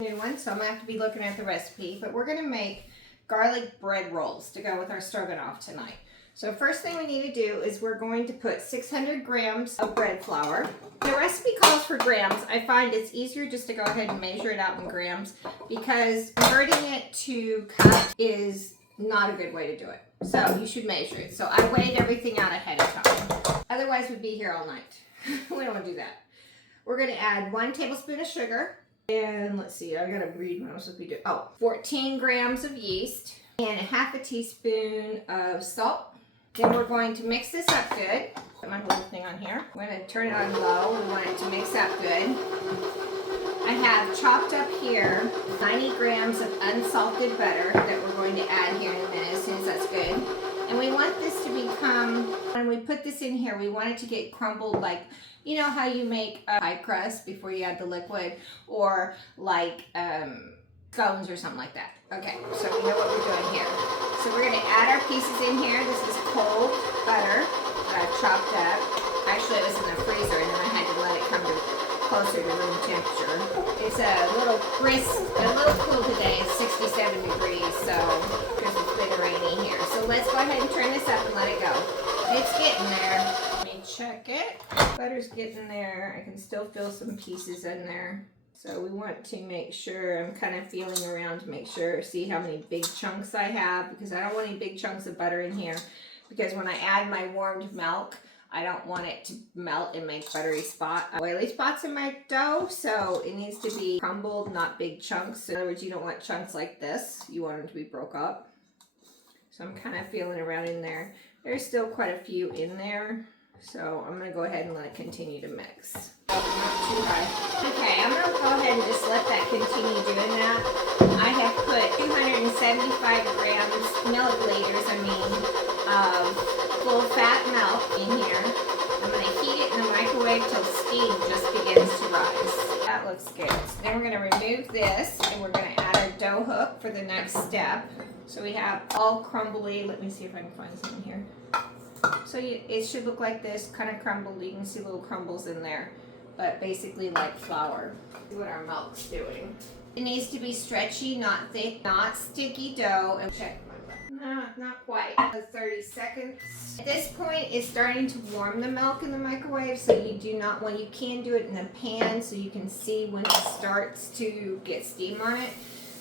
New one, so I'm gonna have to be looking at the recipe, but we're gonna make garlic bread rolls to go with our stroganoff tonight. So first thing we need to do is we're going to put 600 grams of bread flour. The recipe calls for grams. I find it's easier just to go ahead and measure it out in grams because converting it to cup is not a good way to do it. So you should measure it. So I weighed everything out ahead of time. Otherwise we'd be here all night. We don't want to do that. We're gonna add 1 tablespoon of sugar. And let's see, I gotta read what I'm supposed to be doing. 14 grams of yeast and a half a teaspoon of salt. Then we're going to mix this up good. Put my whole thing on here. We're gonna turn it on low. We want it to mix up good. I have chopped up here 90 grams of unsalted butter that we're going to add here in a minute as soon as that's good. And we want this to become, when we put this in here, we want it to get crumbled like, you know how you make a pie crust before you add the liquid, or like scones or something like that. Okay, so we know what we're doing here. So we're gonna add our pieces in here. This is cold butter that I've chopped up. Actually, it was in the freezer and then I had to let it come to closer to room temperature. It's a little crisp, a little cool today. It's 67 degrees, so because it's been rainy here. So let's go ahead and turn this up and let it go. It's getting there. Let me check it. Butter's getting there. I can still feel some pieces in there. So we want to make sure, I'm kind of feeling around to make sure, see how many big chunks I have, because I don't want any big chunks of butter in here, because when I add my warmed milk, I don't want it to melt and make buttery oily spots in my dough, so it needs to be crumbled, not big chunks. In other words, you don't want chunks like this. You want them to be broke up. So I'm kind of feeling around in there. There's still quite a few in there, so I'm going to go ahead and let it continue to mix. Not too high. Okay, I'm going to go ahead and just let that continue doing that. I have put 275 grams, milliliters, of full fat milk in here. I'm going to heat it in the microwave till steam just begins to rise. That looks good. So then we're going to remove this and we're going to add our dough hook for the next step. So we have all crumbly. Let me see if I can find something here. So it should look like this, kind of crumbled. You can see little crumbles in there, but basically like flour. See what our milk's doing. It needs to be stretchy, not thick, not sticky dough. And check my butt. No, not quite. 30 seconds. At this point, it's starting to warm the milk in the microwave, so you do not want, you can do it in a pan so you can see when it starts to get steam on it.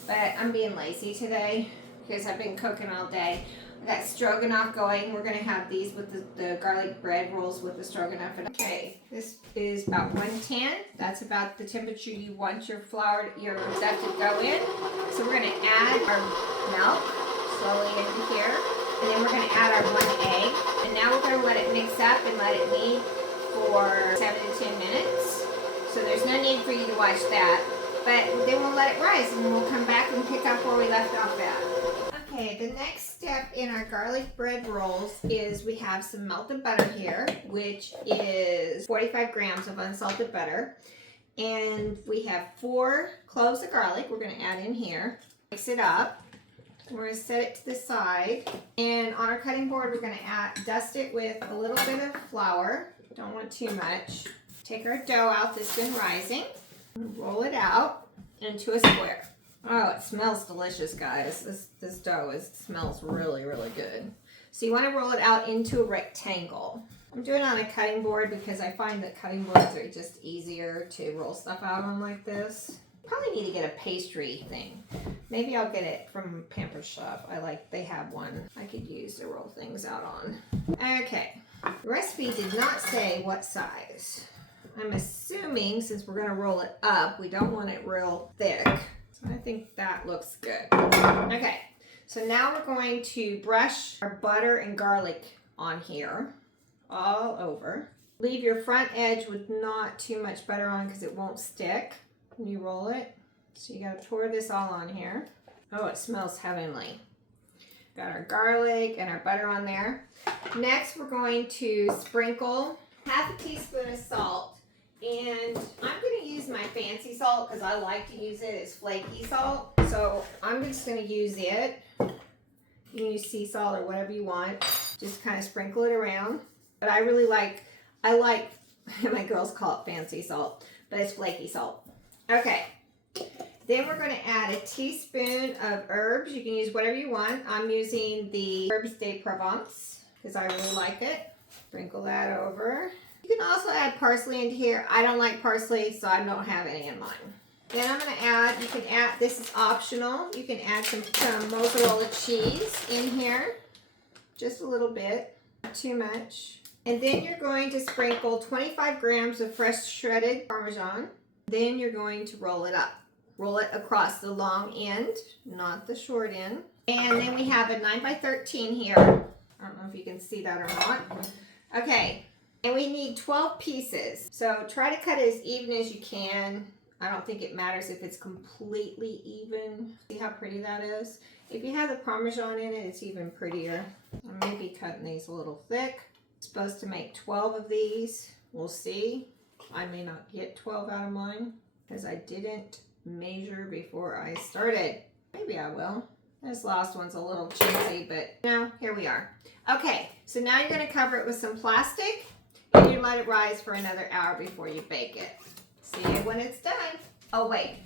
But I'm being lazy today because I've been cooking all day. I got stroganoff going. We're going to have these with the garlic bread rolls with the stroganoff. Okay, this is about 110. That's about the temperature you want your flour, your stuff to go in. So we're going to add our milk slowly into here. And then we're going to add our 1 egg. And now we're going to let it mix up and let it knead for 7 to 10 minutes. So there's no need for you to watch that. But then we'll let it rise and we'll come back and pick up where we left off at. Okay, the next step in our garlic bread rolls is we have some melted butter here, which is 45 grams of unsalted butter. And we have 4 cloves of garlic we're going to add in here. Mix it up. We're going to set it to the side. And on our cutting board, we're going to dust it with a little bit of flour. Don't want too much. Take our dough out that's been rising. Roll it out into a square. Oh, it smells delicious, guys. This dough smells really, really good. So you want to roll it out into a rectangle. I'm doing it on a cutting board because I find that cutting boards are just easier to roll stuff out on like this. Probably need to get a pastry thing. Maybe I'll get it from Pampered Chef. They have one I could use to roll things out on. Okay, the recipe did not say what size. I'm assuming since we're going to roll it up, we don't want it real thick. I think that looks good. Okay, so now we're going to brush our butter and garlic on here all over. Leave your front edge with not too much butter on because it won't stick when you roll it. So you gotta pour this all on here. Oh, it smells heavenly. Got our garlic and our butter on there. Next, we're going to sprinkle half a teaspoon of salt. And I'm going to use my fancy salt because I like to use it as flaky salt. So I'm just going to use it. You can use sea salt or whatever you want. Just kind of sprinkle it around. But I like, my girls call it fancy salt, but it's flaky salt. Okay. Then we're going to add a teaspoon of herbs. You can use whatever you want. I'm using the Herbes de Provence because I really like it. Sprinkle that over. You can also add parsley into here. I don't like parsley, so I don't have any in mine. Then I'm going to add, you can add, this is optional, you can add some mozzarella cheese in here. Just a little bit, not too much. And then you're going to sprinkle 25 grams of fresh shredded Parmesan. Then you're going to roll it up. Roll it across the long end, not the short end. And then we have a 9x13 here. I don't know if you can see that or not. Okay, and we need 12 pieces. So try to cut it as even as you can. I don't think it matters if it's completely even. See how pretty that is? If you have the Parmesan in it, it's even prettier. I may be cutting these a little thick. I'm supposed to make 12 of these. We'll see. I may not get 12 out of mine because I didn't measure before I started. Maybe I will. This last one's a little cheesy, but no, here we are. Okay, so now you're going to cover it with some plastic and you let it rise for another hour before you bake it. See it when it's done. Oh wait,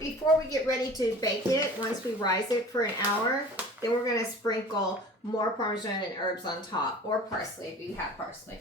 before we get ready to bake it, once we rise it for an hour, then we're going to sprinkle more Parmesan and herbs on top, or parsley if you have parsley.